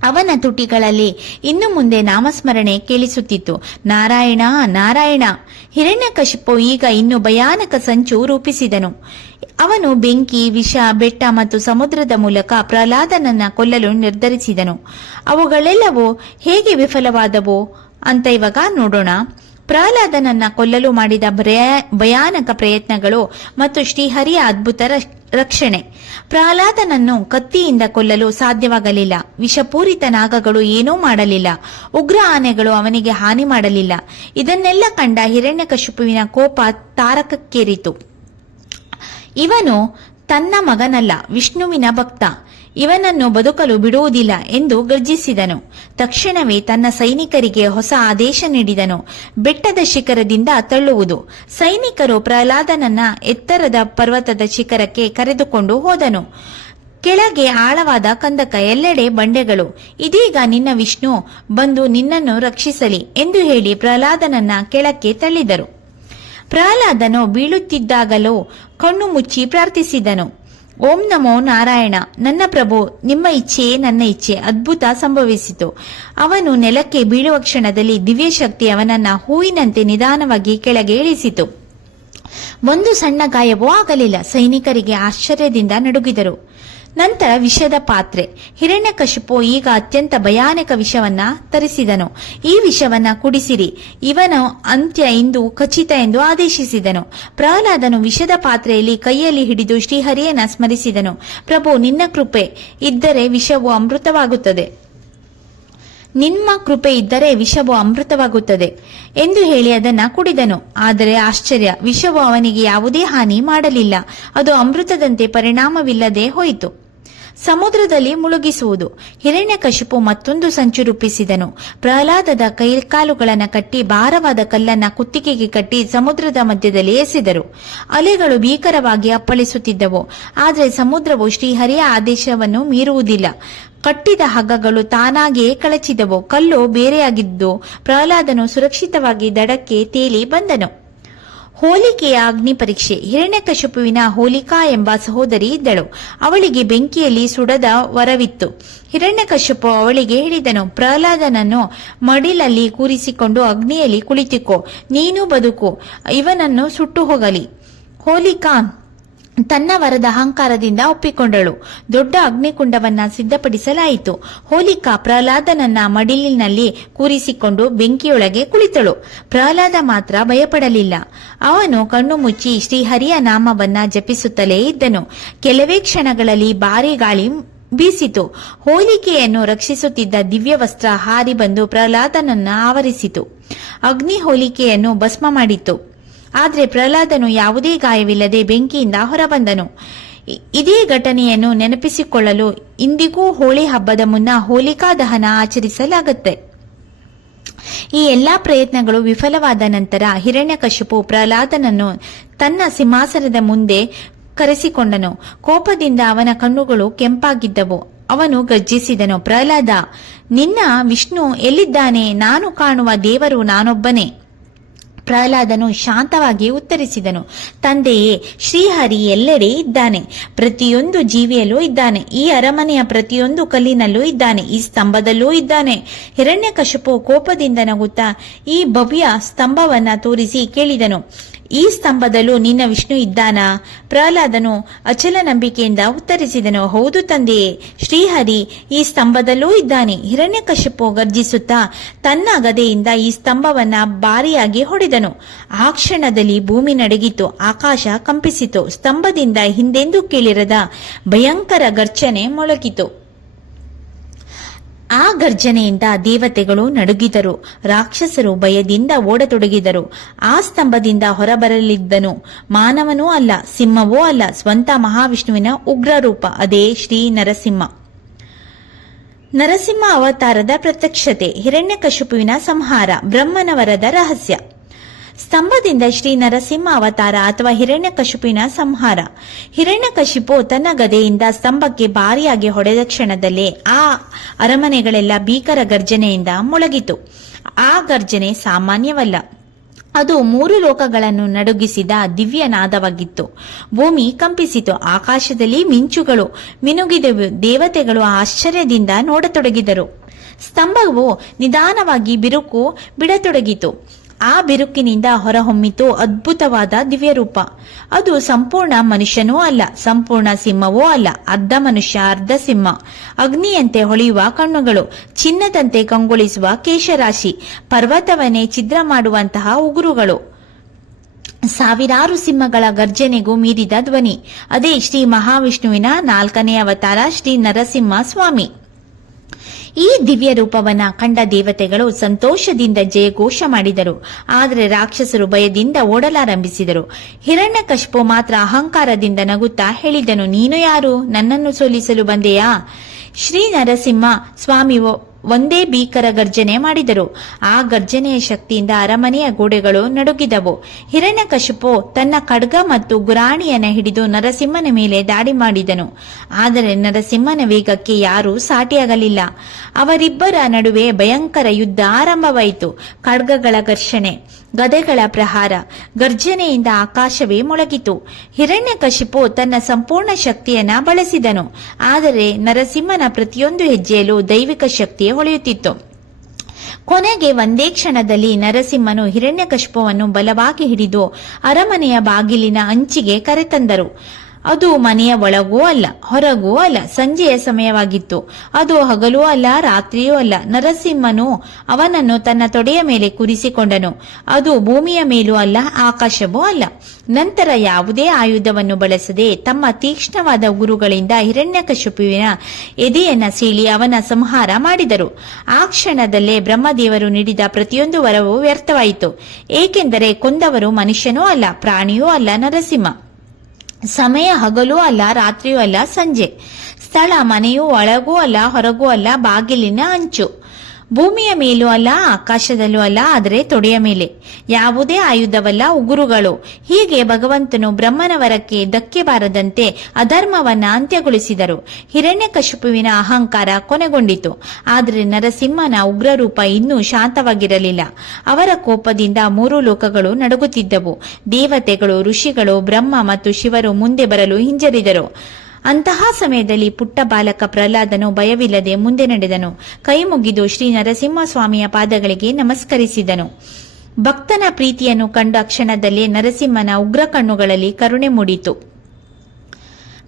ಅವನ ತುಟಿಗಳಲ್ಲಿ ಇನ್ನು ಮುಂದೆ ನಾಮಸ್ಮರಣೆ ಕೇಳಿಸುತ್ತಿತ್ತು, ನಾರಾಯಣ ನಾರಾಯಣ. ಹಿರಣ್ಯಕಶಿಪು ಈಗ ಇನ್ನು ಭಯಾನಕ ಸಂಚು ರೂಪಿಸಿದನು. ಅವನು ಬೆಂಕಿ, ವಿಷ, ಬೆಟ್ಟ ಮತ್ತು ಸಮುದ್ರದ ಮೂಲಕ ಪ್ರಹ್ಲಾದನನ್ನ ಕೊಲ್ಲಲು ನಿರ್ಧರಿಸಿದನು. ಅವುಗಳೆಲ್ಲವೂ ಹೇಗೆ ವಿಫಲವಾದವು ಅಂತ ಇವಾಗ ನೋಡೋಣ. ಪ್ರಹ್ಲಾದನನ್ನ ಕೊಲ್ಲಲು ಮಾಡಿದ ಭಯಾನಕ ಪ್ರಯತ್ನಗಳು ಮತ್ತು ಶ್ರೀಹರಿಯ ಅದ್ಭುತ ರಕ್ಷಣೆ. ಪ್ರಹ್ಲಾದನನ್ನು ಕತ್ತಿಯಿಂದ ಕೊಲ್ಲಲು ಸಾಧ್ಯವಾಗಲಿಲ್ಲ. ವಿಷಪೂರಿತ ನಾಗಗಳು ಏನೂ ಮಾಡಲಿಲ್ಲ. ಉಗ್ರ ಆನೆಗಳು ಅವನಿಗೆ ಹಾನಿ ಮಾಡಲಿಲ್ಲ. ಇದನ್ನೆಲ್ಲ ಕಂಡ ಹಿರಣ್ಯಕಶಿಪುವಿನ ಕೋಪ ತಾರಕಕ್ಕೇರಿತು. ಇವನು ತನ್ನ ಮಗನಲ್ಲ, ವಿಷ್ಣುವಿನ ಭಕ್ತ. ಇವನನ್ನು ಬದುಕಲು ಬಿಡುವುದಿಲ್ಲ ಎಂದು ಗರ್ಜಿಸಿದನು. ತಕ್ಷಣವೇ ತನ್ನ ಸೈನಿಕರಿಗೆ ಹೊಸ ಆದೇಶ ನೀಡಿದನು, ಬೆಟ್ಟದ ಶಿಖರದಿಂದ ತಳ್ಳುವುದು. ಸೈನಿಕರು ಪ್ರಹ್ಲಾದನನ್ನ ಎತ್ತರದ ಪರ್ವತದ ಶಿಖರಕ್ಕೆ ಕರೆದುಕೊಂಡು ಹೋದನು. ಕೆಳಗೆ ಆಳವಾದ ಕಂದಕ, ಎಲ್ಲೆಡೆ ಬಂಡೆಗಳು. ಇದೀಗ ನಿನ್ನ ವಿಷ್ಣು ಬಂದು ನಿನ್ನನ್ನು ರಕ್ಷಿಸಲಿ ಎಂದು ಹೇಳಿ ಪ್ರಹ್ಲಾದನನ್ನ ಕೆಳಕ್ಕೆ ತಳ್ಳಿದರು. ಪ್ರಹ್ಲಾದನು ಬೀಳುತ್ತಿದ್ದಾಗಲೂ ಕಣ್ಣು ಮುಚ್ಚಿ ಪ್ರಾರ್ಥಿಸಿದನು, ಓಂ ನಮೋ ನಾರಾಯಣ. ನನ್ನ ಪ್ರಭು, ನಿಮ್ಮ ಇಚ್ಛೆಯೇ ನನ್ನ ಇಚ್ಛೆ. ಅದ್ಭುತ ಸಂಭವಿಸಿತು. ಅವನು ನೆಲಕ್ಕೆ ಬೀಳುವ ಕ್ಷಣದಲ್ಲಿ ದಿವ್ಯಶಕ್ತಿ ಅವನನ್ನ ಹೂವಿನಂತೆ ನಿಧಾನವಾಗಿ ಕೆಳಗೆ ಇಳಿಸಿತು. ಒಂದು ಸಣ್ಣ ಗಾಯವೂ ಆಗಲಿಲ್ಲ. ಸೈನಿಕರಿಗೆ ಆಶ್ಚರ್ಯದಿಂದ ನಡುಗಿದರು. ನಂತರ ವಿಷದ ಪಾತ್ರೆ. ಹಿರಣ್ಯಕಶಿಪು ಈಗ ಅತ್ಯಂತ ಭಯಾನಕ ವಿಷವನ್ನ ತರಿಸಿದನು. ಈ ವಿಷವನ್ನ ಕುಡಿಸಿರಿ, ಇವನ ಅಂತ್ಯ ಇಂದು ಖಚಿತ ಎಂದು ಆದೇಶಿಸಿದನು. ಪ್ರಹ್ಲಾದನು ವಿಷದ ಪಾತ್ರೆಯಲ್ಲಿ ಕೈಯಲ್ಲಿ ಹಿಡಿದು ಶ್ರೀಹರಿಯನ್ನ ಸ್ಮರಿಸಿದನು. ಪ್ರಭು, ನಿನ್ನ ಕೃಪೆ ಇದ್ದರೆ ವಿಷವು ಅಮೃತವಾಗುತ್ತದೆ, ನಿಮ್ಮ ಕೃಪೆ ಇದ್ದರೆ ವಿಷವು ಅಮೃತವಾಗುತ್ತದೆ ಎಂದು ಹೇಳಿ ಅದನ್ನ ಕುಡಿದನು. ಆದರೆ ಆಶ್ಚರ್ಯ, ವಿಷವು ಅವನಿಗೆ ಯಾವುದೇ ಹಾನಿ ಮಾಡಲಿಲ್ಲ. ಅದು ಅಮೃತದಂತೆ ಪರಿಣಾಮವಿಲ್ಲದೆ ಹೋಯಿತು. ಸಮುದ್ರದಲ್ಲಿ ಮುಳುಗಿಸುವುದು. ಹಿರಣ್ಯಕಶಿಪು ಮತ್ತೊಂದು ಸಂಚು ರೂಪಿಸಿದನು. ಪ್ರಹ್ಲಾದದ ಕೈಕಾಲುಗಳನ್ನು ಕಟ್ಟಿ ಭಾರವಾದ ಕಲ್ಲನ್ನ ಕುತ್ತಿಗೆಗೆ ಕಟ್ಟಿ ಸಮುದ್ರದ ಮಧ್ಯದಲ್ಲಿ ಎಸೆದರು. ಅಲೆಗಳು ಭೀಕರವಾಗಿ ಅಪ್ಪಳಿಸುತ್ತಿದ್ದವು. ಆದರೆ ಸಮುದ್ರವು ಶ್ರೀಹರಿಯ ಆದೇಶವನ್ನು ಮೀರುವುದಿಲ್ಲ. ಕಟ್ಟಿದ ಹಗ್ಗಗಳು ತಾನಾಗಿಯೇ ಕಳಚಿದವು. ಕಲ್ಲು ಬೇರೆಯಾಗಿದ್ದು ಪ್ರಹ್ಲಾದನು ಸುರಕ್ಷಿತವಾಗಿ ದಡಕ್ಕೆ ತೇಲಿ ಬಂದನು. ಹೋಲಿಕೆಯ ಅಗ್ನಿ ಪರೀಕ್ಷೆ. ಹಿರಣ್ಯಕಶಿಪುವಿನ ಹೋಲಿಕಾ ಎಂಬ ಸಹೋದರಿ ಇದ್ದಳು. ಅವಳಿಗೆ ಬೆಂಕಿಯಲ್ಲಿ ಸುಡದ ವರವಿತ್ತು. ಹಿರಣ್ಯಕಶಿಪು ಅವಳಿಗೆ ಹೇಳಿದನು, ಪ್ರಹ್ಲಾದನನ್ನು ಮಡಿಲಲ್ಲಿ ಕೂರಿಸಿಕೊಂಡು ಅಗ್ನಿಯಲ್ಲಿ ಕುಳಿತುಕೋ, ನೀನು ಬದುಕು, ಇವನನ್ನು ಸುಟ್ಟು ಹೋಗಲಿ. ಹೋಲಿಕಾ ತನ್ನ ವರದ ಅಹಂಕಾರದಿಂದ ಒಪ್ಪಿಕೊಂಡಳು. ದೊಡ್ಡ ಅಗ್ನಿಕುಂಡವನ್ನ ಸಿದ್ಧಪಡಿಸಲಾಯಿತು. ಹೋಲಿಕಾ ಪ್ರಹ್ಲಾದನನ್ನ ಮಡಿಲಿನಲ್ಲಿ ಕೂರಿಸಿಕೊಂಡು ಬೆಂಕಿಯೊಳಗೆ ಕುಳಿತಳು. ಪ್ರಹ್ಲಾದ ಮಾತ್ರ ಭಯಪಡಲಿಲ್ಲ. ಅವನು ಕಣ್ಣು ಮುಚ್ಚಿ ಶ್ರೀಹರಿಯ ನಾಮವನ್ನ ಜಪಿಸುತ್ತಲೇ ಇದ್ದನು. ಕೆಲವೇ ಕ್ಷಣಗಳಲ್ಲಿ ಭಾರೀ ಗಾಳಿ ಬೀಸಿತು. ಹೋಲಿಕೆಯನ್ನು ರಕ್ಷಿಸುತ್ತಿದ್ದ ದಿವ್ಯ ವಸ್ತ್ರ ಹಾರಿ ಬಂದು ಪ್ರಹ್ಲಾದನನ್ನ ಆವರಿಸಿತು. ಅಗ್ನಿ ಹೋಲಿಕೆಯನ್ನು ಭಸ್ಮ ಮಾಡಿತು. ಆದರೆ ಪ್ರಹ್ಲಾದನು ಯಾವುದೇ ಗಾಯವಿಲ್ಲದೆ ಬೆಂಕಿಯಿಂದ ಹೊರಬಂದನು. ಇದೇ ಘಟನೆಯನ್ನು ನೆನಪಿಸಿಕೊಳ್ಳಲು ಇಂದಿಗೂ ಹೋಳಿ ಹಬ್ಬದ ಮುನ್ನ ಹೋಲಿಕಾ ದಹನ ಆಚರಿಸಲಾಗುತ್ತೆ. ಈ ಎಲ್ಲಾ ಪ್ರಯತ್ನಗಳು ವಿಫಲವಾದ ನಂತರ ಹಿರಣ್ಯಕಶಿಪು ಪ್ರಹ್ಲಾದನನ್ನು ತನ್ನ ಸಿಂಹಾಸನದ ಮುಂದೆ ಕರೆಸಿಕೊಂಡನು. ಕೋಪದಿಂದ ಅವನ ಕಣ್ಣುಗಳು ಕೆಂಪಾಗಿದ್ದವು. ಅವನು ಗರ್ಜಿಸಿದನು, ಪ್ರಹ್ಲಾದ, ನಿನ್ನ ವಿಷ್ಣು ಎಲ್ಲಿದ್ದಾನೆ? ನಾನು ಕಾಣುವ ದೇವರು ನಾನೊಬ್ಬನೇ. ಪ್ರಹ್ಲಾದನು ಶಾಂತವಾಗಿ ಉತ್ತರಿಸಿದನು, ತಂದೆಯೇ, ಶ್ರೀಹರಿ ಎಲ್ಲೆಡೆ ಇದ್ದಾನೆ, ಪ್ರತಿಯೊಂದು ಜೀವಿಯಲ್ಲೂ ಇದ್ದಾನೆ, ಈ ಅರಮನೆಯ ಪ್ರತಿಯೊಂದು ಕಲ್ಲಿನಲ್ಲೂ ಇದ್ದಾನೆ, ಈ ಸ್ತಂಭದಲ್ಲೂ ಇದ್ದಾನೆ. ಹಿರಣ್ಯಕಶಿಪು ಕೋಪದಿಂದ ನಗುತ್ತಾ ಈ ಭವ್ಯ ಸ್ತಂಭವನ್ನ ತೋರಿಸಿ ಕೇಳಿದನು, ಈ ಸ್ತಂಭದಲ್ಲೂ ನಿನ್ನ ವಿಷ್ಣು ಇದ್ದಾನಾ? ಪ್ರಹ್ಲಾದನು ಅಚಲ ನಂಬಿಕೆಯಿಂದ ಉತ್ತರಿಸಿದನು, ಹೌದು ತಂದೆಯೇ, ಶ್ರೀಹರಿ ಈ ಸ್ತಂಭದಲ್ಲೂ ಇದ್ದಾನೆ. ಹಿರಣ್ಯಕಶಿಪು ಗರ್ಜಿಸುತ್ತಾ ತನ್ನ ಗದೆಯಿಂದ ಈ ಸ್ತಂಭವನ್ನ ಭಾರಿಯಾಗಿ ಹೊಡೆದನು. ಆ ಕ್ಷಣದಲ್ಲಿ ಭೂಮಿ ನಡುಗಿತು, ಆಕಾಶ ಕಂಪಿಸಿತು. ಸ್ತಂಭದಿಂದ ಹಿಂದೆಂದೂ ಕೇಳಿರದ ಭಯಂಕರ ಗರ್ಜನೆ ಮೊಳಗಿತು. ಆ ಗರ್ಜನೆಯಿಂದ ದೇವತೆಗಳು ನಡುಗಿದರು. ರಾಕ್ಷಸರು ಭಯದಿಂದ ಓಡತೊಡಗಿದರು. ಆ ಸ್ತಂಭದಿಂದ ಹೊರಬರಲಿದ್ದನು ಮಾನವನೂ ಅಲ್ಲ, ಸಿಂಹವೂ ಅಲ್ಲ, ಸ್ವಂತ ಮಹಾವಿಷ್ಣುವಿನ ಉಗ್ರ ರೂಪ, ಅದೇ ಶ್ರೀ ನರಸಿಂಹ. ನರಸಿಂಹ ಅವತಾರದ ಪ್ರತ್ಯಕ್ಷತೆ. ಹಿರಣ್ಯಕಶಿಪುವಿನ ಸಂಹಾರ. ಬ್ರಹ್ಮನ ವರದ ರಹಸ್ಯ. ಸ್ತಂಭದಿಂದ ಶ್ರೀ ನರಸಿಂಹ ಅವತಾರ ಅಥವಾ ಹಿರಣ್ಯಕಶಿಪುವಿನ ಸಂಹಾರ. ಹಿರಣ್ಯಕಶಿಪು ತನ್ನ ಗದೆಯಿಂದ ಸ್ತಂಭಕ್ಕೆ ಭಾರಿಯಾಗಿ ಹೊಡೆದ ಕ್ಷಣದಲ್ಲೇ ಆ ಅರಮನೆಗಳೆಲ್ಲ ಭೀಕರ ಗರ್ಜನೆಯಿಂದ ಮೊಳಗಿತು. ಆ ಗರ್ಜನೆ ಸಾಮಾನ್ಯವಲ್ಲ, ಅದು 3 ಲೋಕಗಳನ್ನು ನಡುಗಿಸಿದ ದಿವ್ಯ ನಾದವಾಗಿತ್ತು. ಭೂಮಿ ಕಂಪಿಸಿತು, ಆಕಾಶದಲ್ಲಿ ಮಿಂಚುಗಳು ಮಿನುಗಿದವು. ದೇವತೆಗಳು ಆಶ್ಚರ್ಯದಿಂದ ನೋಡತೊಡಗಿದರು. ಸ್ತಂಭವು ನಿಧಾನವಾಗಿ ಬಿರುಕು ಬಿಡತೊಡಗಿತು. ಆ ಬಿರುಕಿನಿಂದ ಹೊರಹೊಮ್ಮಿತು ಅದ್ಭುತವಾದ ದಿವ್ಯರೂಪ. ಅದು ಸಂಪೂರ್ಣ ಮನುಷ್ಯನೂ ಅಲ್ಲ, ಸಂಪೂರ್ಣ ಸಿಂಹವೂ ಅಲ್ಲ, ಅರ್ಧ ಮನುಷ್ಯ ಅರ್ಧ ಸಿಂಹ. ಅಗ್ನಿಯಂತೆ ಹೊಳೆಯುವ ಕಣ್ಣುಗಳು, ಚಿನ್ನದಂತೆ ಕಂಗೊಳಿಸುವ ಕೇಶರಾಶಿ, ಪರ್ವತವನ್ನೇ ಛಿದ್ರ ಮಾಡುವಂತಹ ಉಗುರುಗಳು, ಸಾವಿರಾರು ಸಿಂಹಗಳ ಗರ್ಜನೆಗೂ ಮೀರಿದ ಧ್ವನಿ. ಅದೇ ಶ್ರೀ ಮಹಾವಿಷ್ಣುವಿನ 4ನೇ ಅವತಾರ ಶ್ರೀ ನರಸಿಂಹ ಸ್ವಾಮಿ. ಈ ದಿವ್ಯ ರೂಪವನ್ನ ಕಂಡ ದೇವತೆಗಳು ಸಂತೋಷದಿಂದ ಜಯಘೋಷ ಮಾಡಿದರು. ಆದರೆ ರಾಕ್ಷಸರು ಭಯದಿಂದ ಓಡಲಾರಂಭಿಸಿದರು. ಹಿರಣ್ಯಕಶಿಪು ಮಾತ್ರ ಅಹಂಕಾರದಿಂದ ನಗುತ್ತಾ ಹೇಳಿದನು, ನೀನು ಯಾರು? ನನ್ನನ್ನು ಸೋಲಿಸಲು ಬಂದೆಯಾ? ಶ್ರೀ ನರಸಿಂಹ ಸ್ವಾಮಿ ಒಂದೇ ಭೀಕರ ಗರ್ಜನೆ ಮಾಡಿದರು. ಆ ಗರ್ಜನೆಯ ಶಕ್ತಿಯಿಂದ ಅರಮನೆಯ ಗೋಡೆಗಳು ನಡುಗಿದವು. ಹಿರಣ್ಯಕಶಿಪು ತನ್ನ ಖಡ್ಗ ಮತ್ತು ಗುರಾಣಿಯನ್ನ ಹಿಡಿದು ನರಸಿಂಹನ ಮೇಲೆ ದಾಳಿ ಮಾಡಿದನು. ಆದರೆ ನರಸಿಂಹನ ವೇಗಕ್ಕೆ ಯಾರೂ ಸಾಟಿಯಾಗಲಿಲ್ಲ. ಅವರಿಬ್ಬರ ನಡುವೆ ಭಯಂಕರ ಯುದ್ಧ ಆರಂಭವಾಯಿತು. ಖಡ್ಗಗಳ ಘರ್ಷಣೆ, ಗದೆಗಳ ಪ್ರಹಾರ, ಗರ್ಜನೆಯಿಂದ ಆಕಾಶವೇ ಮೊಳಗಿತು. ಹಿರಣ್ಯಕಶಿಪು ತನ್ನ ಸಂಪೂರ್ಣ ಶಕ್ತಿಯನ್ನ ಬಳಸಿದನು. ಆದರೆ ನರಸಿಂಹನ ಪ್ರತಿಯೊಂದು ಹೆಜ್ಜೆಯಲ್ಲೂ ದೈವಿಕ ಶಕ್ತಿಯೇ ಹೊಳೆಯುತ್ತಿತ್ತು. ಕೊನೆಗೆ ಒಂದೇ ಕ್ಷಣದಲ್ಲಿ ನರಸಿಂಹನು ಹಿರಣ್ಯಕಶಿಪುವನ್ನು ಬಲವಾಗಿ ಹಿಡಿದು ಅರಮನೆಯ ಬಾಗಿಲಿನ ಅಂಚಿಗೆ ಕರೆತಂದರು. ಅದು ಮನೆಯ ಒಳಗೂ ಅಲ್ಲ, ಹೊರಗೂ ಅಲ್ಲ. ಸಂಜೆಯ ಸಮಯವಾಗಿತ್ತು. ಅದು ಹಗಲೂ ಅಲ್ಲ, ರಾತ್ರಿಯೂ ಅಲ್ಲ. ನರಸಿಂಹನು ಅವನನ್ನು ತನ್ನ ತೊಡೆಯ ಮೇಲೆ ಕೂರಿಸಿಕೊಂಡನು. ಅದು ಭೂಮಿಯ ಮೇಲೂ ಅಲ್ಲ, ಆಕಾಶವೂ ಅಲ್ಲ. ನಂತರ ಯಾವುದೇ ಆಯುಧವನ್ನು ಬಳಸದೆ ತಮ್ಮ ತೀಕ್ಷ್ಣವಾದ ಉಗುರುಗಳಿಂದ ಹಿರಣ್ಯಕಶಿಪುವಿನ ಎದೆಯನ್ನ ಸೀಳಿ ಅವನ ಸಂಹಾರ ಮಾಡಿದರು. ಆ ಕ್ಷಣದಲ್ಲೇ ಬ್ರಹ್ಮದೇವರು ನೀಡಿದ ಪ್ರತಿಯೊಂದು ವರವೂ ವ್ಯರ್ಥವಾಯಿತು. ಏಕೆಂದರೆ ಕೊಂದವರು ಮನುಷ್ಯನೂ ಅಲ್ಲ, ಪ್ರಾಣಿಯೂ ಅಲ್ಲ, ನರಸಿಂಹ. ಸಮಯ ಹಗಲೂ ಅಲ್ಲ, ರಾತ್ರಿಯೂ ಅಲ್ಲ, ಸಂಜೆ. ಸ್ಥಳ ಮನೆಯೂ ಒಳಗೂ ಅಲ್ಲ, ಹೊರಗೂ ಅಲ್ಲ, ಬಾಗಿಲಿನ ಅಂಚು. ಭೂಮಿಯ ಮೇಲೂ ಅಲ್ಲ, ಆಕಾಶದಲ್ಲೂ ಅಲ್ಲ, ಆದರೆ ತೊಡೆಯ ಮೇಲೆ. ಯಾವುದೇ ಆಯುಧವಲ್ಲ, ಉಗುರುಗಳು. ಹೀಗೆ ಭಗವಂತನು ಬ್ರಹ್ಮನ ವರಕ್ಕೆ ಧಕ್ಕೆ ಬಾರದಂತೆ ಅಧರ್ಮವನ್ನ ಅಂತ್ಯಗೊಳಿಸಿದರು. ಹಿರಣ್ಯಕಶಿಪುವಿನ ಅಹಂಕಾರ ಕೊನೆಗೊಂಡಿತು. ಆದರೆ ನರಸಿಂಹನ ಉಗ್ರರೂಪ ಇನ್ನೂ ಶಾಂತವಾಗಿರಲಿಲ್ಲ. ಅವರ ಕೋಪದಿಂದ 3 ಲೋಕಗಳು ನಡುಗುತ್ತಿದ್ದವು. ದೇವತೆಗಳು, ಋಷಿಗಳು, ಬ್ರಹ್ಮ ಮತ್ತು ಶಿವರು ಮುಂದೆ ಬರಲು ಹಿಂಜರಿದರು. ಅಂತಹ ಸಮಯದಲ್ಲಿ ಪುಟ್ಟ ಬಾಲಕ ಪ್ರಹ್ಲಾದನು ಭಯವಿಲ್ಲದೆ ಮುಂದೆ ನಡೆದನು. ಕೈ ಮುಗಿದು ಶ್ರೀ ನರಸಿಂಹಸ್ವಾಮಿಯ ಪಾದಗಳಿಗೆ ನಮಸ್ಕರಿಸಿದನು. ಭಕ್ತನ ಪ್ರೀತಿಯನ್ನು ಕಂಡ ಕ್ಷಣದಲ್ಲೇ ನರಸಿಂಹನ ಉಗ್ರ ಕಣ್ಣುಗಳಲ್ಲಿ ಕರುಣೆ ಮೂಡಿತು.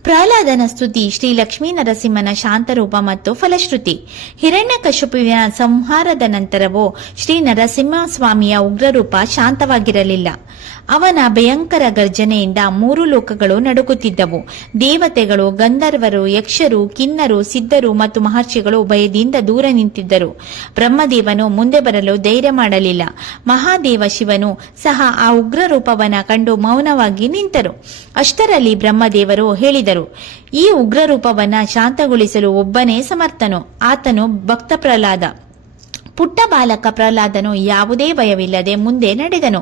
ಪ್ರಹ್ಲಾದನ ಸ್ತುತಿ ಶ್ರೀ ಲಕ್ಷ್ಮೀ ನರಸಿಂಹನ ಶಾಂತರೂಪ ಮತ್ತು ಫಲಶ್ರುತಿ. ಹಿರಣ್ಯಕಶಿಪುವಿನ ಸಂಹಾರದ ನಂತರವೂ ಶ್ರೀ ನರಸಿಂಹಸ್ವಾಮಿಯ ಉಗ್ರರೂಪ ಶಾಂತವಾಗಿರಲಿಲ್ಲ. ಅವನ ಭಯಂಕರ ಗರ್ಜನೆಯಿಂದ 3 ಲೋಕಗಳು ನಡುಗುತ್ತಿದ್ದವು. ದೇವತೆಗಳು, ಗಂಧರ್ವರು, ಯಕ್ಷರು, ಕಿನ್ನರು, ಸಿದ್ಧರು ಮತ್ತು ಮಹರ್ಷಿಗಳು ಭಯದಿಂದ ದೂರ ನಿಂತಿದ್ದರು. ಬ್ರಹ್ಮದೇವನು ಮುಂದೆ ಬರಲು ಧೈರ್ಯ ಮಾಡಲಿಲ್ಲ. ಮಹಾದೇವ ಶಿವನು ಸಹ ಆ ಉಗ್ರ ರೂಪವನ್ನ ಕಂಡು ಮೌನವಾಗಿ ನಿಂತರು. ಅಷ್ಟರಲ್ಲಿ ಬ್ರಹ್ಮದೇವರು ಹೇಳಿದರು, ಈ ಉಗ್ರ ರೂಪವನ್ನ ಶಾಂತಗೊಳಿಸಲು ಒಬ್ಬನೇ ಸಮರ್ಥನು. ಆತನು ಭಕ್ತ ಪ್ರಹ್ಲಾದ. ಪುಟ್ಟ ಬಾಲಕ ಪ್ರಹ್ಲಾದನು ಯಾವುದೇ ಭಯವಿಲ್ಲದೆ ಮುಂದೆ ನಡೆದನು.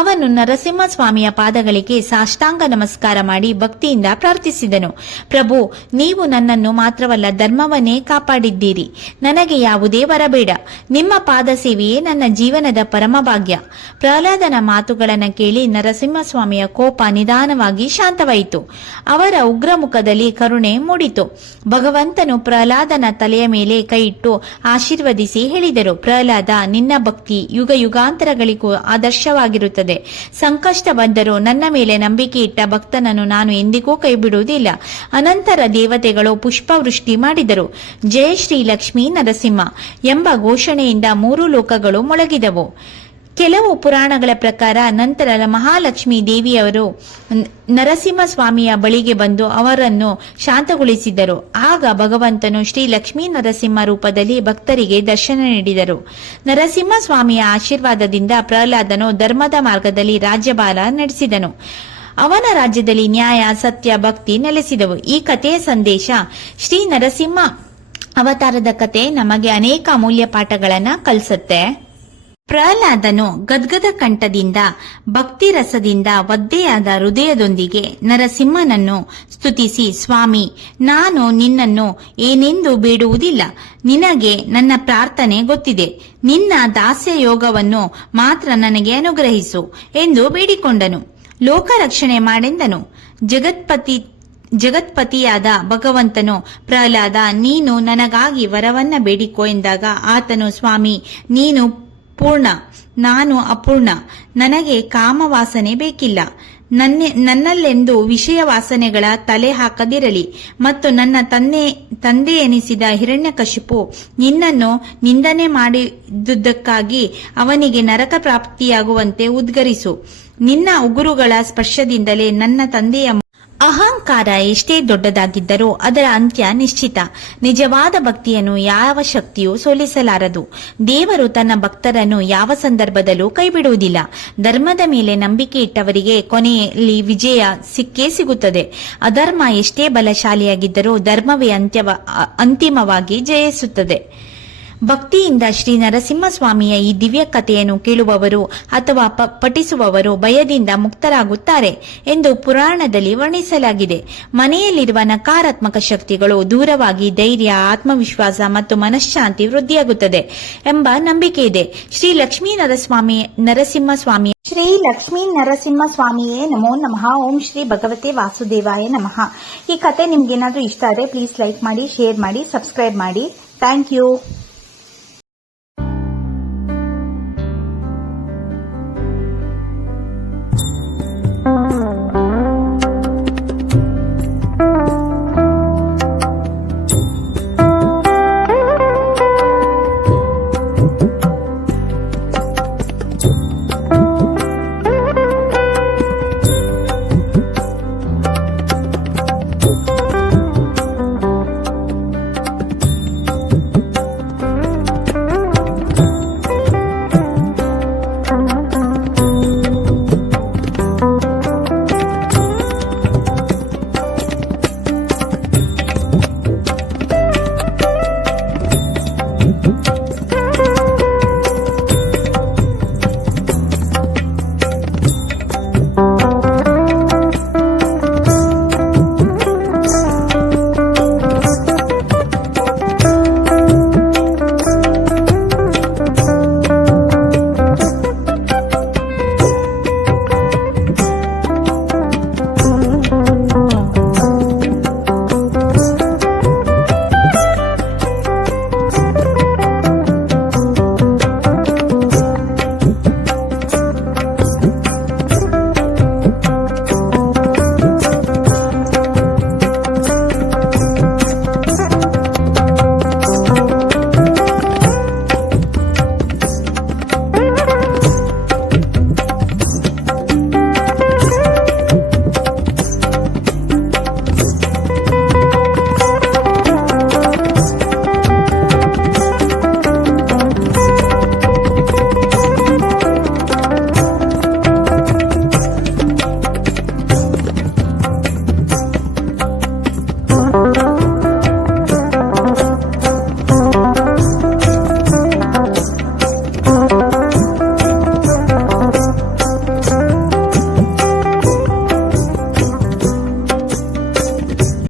ಅವನು ನರಸಿಂಹಸ್ವಾಮಿಯ ಪಾದಗಳಿಗೆ ಸಾಷ್ಟಾಂಗ ನಮಸ್ಕಾರ ಮಾಡಿ ಭಕ್ತಿಯಿಂದ ಪ್ರಾರ್ಥಿಸಿದನು. ಪ್ರಭು, ನೀವು ನನ್ನನ್ನು ಮಾತ್ರವಲ್ಲ, ಧರ್ಮವನ್ನೇ ಕಾಪಾಡಿದ್ದೀರಿ. ನನಗೆ ಯಾವುದೇ ಬರಬೇಡ. ನಿಮ್ಮ ಪಾದ ಸೇವೆಯೇ ನನ್ನ ಜೀವನದ ಪರಮಭಾಗ್ಯ. ಪ್ರಹ್ಲಾದನ ಮಾತುಗಳನ್ನು ಕೇಳಿ ನರಸಿಂಹಸ್ವಾಮಿಯ ಕೋಪ ನಿಧಾನವಾಗಿ ಶಾಂತವಾಯಿತು. ಅವರ ಉಗ್ರ ಮುಖದಲ್ಲಿ ಕರುಣೆ ಮೂಡಿತು. ಭಗವಂತನು ಪ್ರಹ್ಲಾದನ ತಲೆಯ ಮೇಲೆ ಕೈಯಿಟ್ಟು ಆಶೀರ್ವದಿಸಿ ಹೇಳಿದರು, ಪ್ರಹ್ಲಾದ, ನಿನ್ನ ಭಕ್ತಿ ಯುಗ ಯುಗಾಂತರಗಳಿಗೂ ಆದರ್ಶವಾಗಿರುತ್ತದೆ. ಸಂಕಷ್ಟ ಬಂದರೂ ನನ್ನ ಮೇಲೆ ನಂಬಿಕೆ ಇಟ್ಟ ಭಕ್ತನನ್ನು ನಾನು ಎಂದಿಗೂ ಕೈಬಿಡುವುದಿಲ್ಲ. ಅನಂತರ ದೇವತೆಗಳು ಪುಷ್ಪವೃಷ್ಟಿ ಮಾಡಿದರು. ಜಯ ಶ್ರೀ ಲಕ್ಷ್ಮೀ ನರಸಿಂಹ ಎಂಬ ಘೋಷಣೆಯಿಂದ 3 ಲೋಕಗಳು ಮೊಳಗಿದವು. ಕೆಲವು ಪುರಾಣಗಳ ಪ್ರಕಾರ ನಂತರ ಮಹಾಲಕ್ಷ್ಮೀ ದೇವಿಯವರು ನರಸಿಂಹಸ್ವಾಮಿಯ ಬಳಿಗೆ ಬಂದು ಅವರನ್ನು ಶಾಂತಗೊಳಿಸಿದರು. ಆಗ ಭಗವಂತನು ಶ್ರೀ ಲಕ್ಷ್ಮೀ ನರಸಿಂಹ ರೂಪದಲ್ಲಿ ಭಕ್ತರಿಗೆ ದರ್ಶನ ನೀಡಿದರು. ನರಸಿಂಹಸ್ವಾಮಿಯ ಆಶೀರ್ವಾದದಿಂದ ಪ್ರಹ್ಲಾದನು ಧರ್ಮದ ಮಾರ್ಗದಲ್ಲಿ ರಾಜ್ಯಭಾರ ನಡೆಸಿದನು. ಅವನ ರಾಜ್ಯದಲ್ಲಿ ನ್ಯಾಯ, ಸತ್ಯ, ಭಕ್ತಿ ನೆಲೆಸಿದವು. ಈ ಕಥೆಯ ಸಂದೇಶ: ಶ್ರೀ ನರಸಿಂಹ ಅವತಾರದ ಕಥೆ ನಮಗೆ ಅನೇಕ ಅಮೂಲ್ಯ ಪಾಠಗಳನ್ನ ಕಲಿಸುತ್ತೆ. ಪ್ರಹ್ಲಾದನು ಗದ್ಗದ ಕಂಠದಿಂದ ಭಕ್ತಿ ರಸದಿಂದ ಒದ್ದೆಯಾದ ಹೃದಯದೊಂದಿಗೆ ನರಸಿಂಹನನ್ನು ಸ್ತುತಿಸಿ, ಸ್ವಾಮಿ, ನಾನು ನಿನ್ನನ್ನು ಏನೆಂದು ಬೇಡುವುದಿಲ್ಲ. ನಿನಗೆ ನನ್ನ ಪ್ರಾರ್ಥನೆ ಗೊತ್ತಿದೆ. ನಿನ್ನ ದಾಸ್ಯ ಯೋಗವನ್ನು ಮಾತ್ರ ನನಗೆ ಅನುಗ್ರಹಿಸು ಎಂದು ಬೇಡಿಕೊಂಡನು. ಲೋಕ ರಕ್ಷಣೆ ಮಾಡೆಂದನು. ಜಗತ್ಪತಿಯಾದ ಭಗವಂತನು, ಪ್ರಹ್ಲಾದ, ನೀನು ನನಗಾಗಿ ವರವನ್ನ ಬೇಡಿಕೊ ಎಂದಾಗ ಆತನು, ಸ್ವಾಮಿ, ನೀನು ಪೂರ್ಣ, ನಾನು ಅಪೂರ್ಣ. ನನಗೆ ಕಾಮವಾಸನೆ ಬೇಕಿಲ್ಲ. ನನ್ನಲ್ಲೆಂದು ವಿಷಯ ವಾಸನೆಗಳ ತಲೆ ಹಾಕದಿರಲಿ. ಮತ್ತು ನನ್ನ ತಂದೆ ಎನಿಸಿದ ಹಿರಣ್ಯಕಶಿಪು ನಿನ್ನನ್ನು ನಿಂದನೆ ಮಾಡಿದುದಕ್ಕಾಗಿ ಅವನಿಗೆ ನರಕ ಪ್ರಾಪ್ತಿಯಾಗುವಂತೆ ಉದ್ಗರಿಸು. ನಿನ್ನ ಉಗುರುಗಳ ಸ್ಪರ್ಶದಿಂದಲೇ ನನ್ನ ತಂದೆಯ ಅಹಂಕಾರ ಎಷ್ಟೇ ದೊಡ್ಡದಾಗಿದ್ದರೂ ಅದರ ಅಂತ್ಯ ನಿಶ್ಚಿತ. ನಿಜವಾದ ಭಕ್ತಿಯನ್ನು ಯಾವ ಶಕ್ತಿಯೂ ಸೋಲಿಸಲಾರದು. ದೇವರು ತನ್ನ ಭಕ್ತರನ್ನು ಯಾವ ಸಂದರ್ಭದಲ್ಲೂ ಕೈಬಿಡುವುದಿಲ್ಲ. ಧರ್ಮದ ಮೇಲೆ ನಂಬಿಕೆ ಇಟ್ಟವರಿಗೆ ಕೊನೆಯಲ್ಲಿ ವಿಜಯ ಸಿಕ್ಕೇ ಸಿಗುತ್ತದೆ. ಅಧರ್ಮ ಎಷ್ಟೇ ಬಲಶಾಲಿಯಾಗಿದ್ದರೂ ಧರ್ಮವೇ ಅಂತಿಮವಾಗಿ ಜಯಿಸುತ್ತದೆ. ಭಕ್ತಿಯಿಂದ ಶ್ರೀ ನರಸಿಂಹಸ್ವಾಮಿಯ ಈ ದಿವ್ಯ ಕಥೆಯನ್ನು ಕೇಳುವವರು ಅಥವಾ ಪಠಿಸುವವರು ಭಯದಿಂದ ಮುಕ್ತರಾಗುತ್ತಾರೆ ಎಂದು ಪುರಾಣದಲ್ಲಿ ವರ್ಣಿಸಲಾಗಿದೆ. ಮನೆಯಲ್ಲಿರುವ ನಕಾರಾತ್ಮಕ ಶಕ್ತಿಗಳು ದೂರವಾಗಿ ಧೈರ್ಯ, ಆತ್ಮವಿಶ್ವಾಸ ಮತ್ತು ಮನಃಶಾಂತಿ ವೃದ್ಧಿಯಾಗುತ್ತದೆ ಎಂಬ ನಂಬಿಕೆ ಇದೆ. ಶ್ರೀ ಲಕ್ಷ್ಮೀ ನರಸಿಂಹಸ್ವಾಮಿ ಶ್ರೀ ಲಕ್ಷ್ಮೀ ನರಸಿಂಹಸ್ವಾಮಿಯೇ ನಮೋ ನಮಃ. ಓಂ ಶ್ರೀ ಭಗವತೆ ವಾಸುದೇವಾಯ ನಮಃ. ಈ ಕತೆ ನಿಮ್ಗೇನಾದ್ರೂ ಇಷ್ಟ ಆದರೆ ಪ್ಲೀಸ್ ಲೈಕ್ ಮಾಡಿ, ಶೇರ್ ಮಾಡಿ, ಸಬ್ಸ್ಕ್ರೈಬ್ ಮಾಡಿ. Thank you.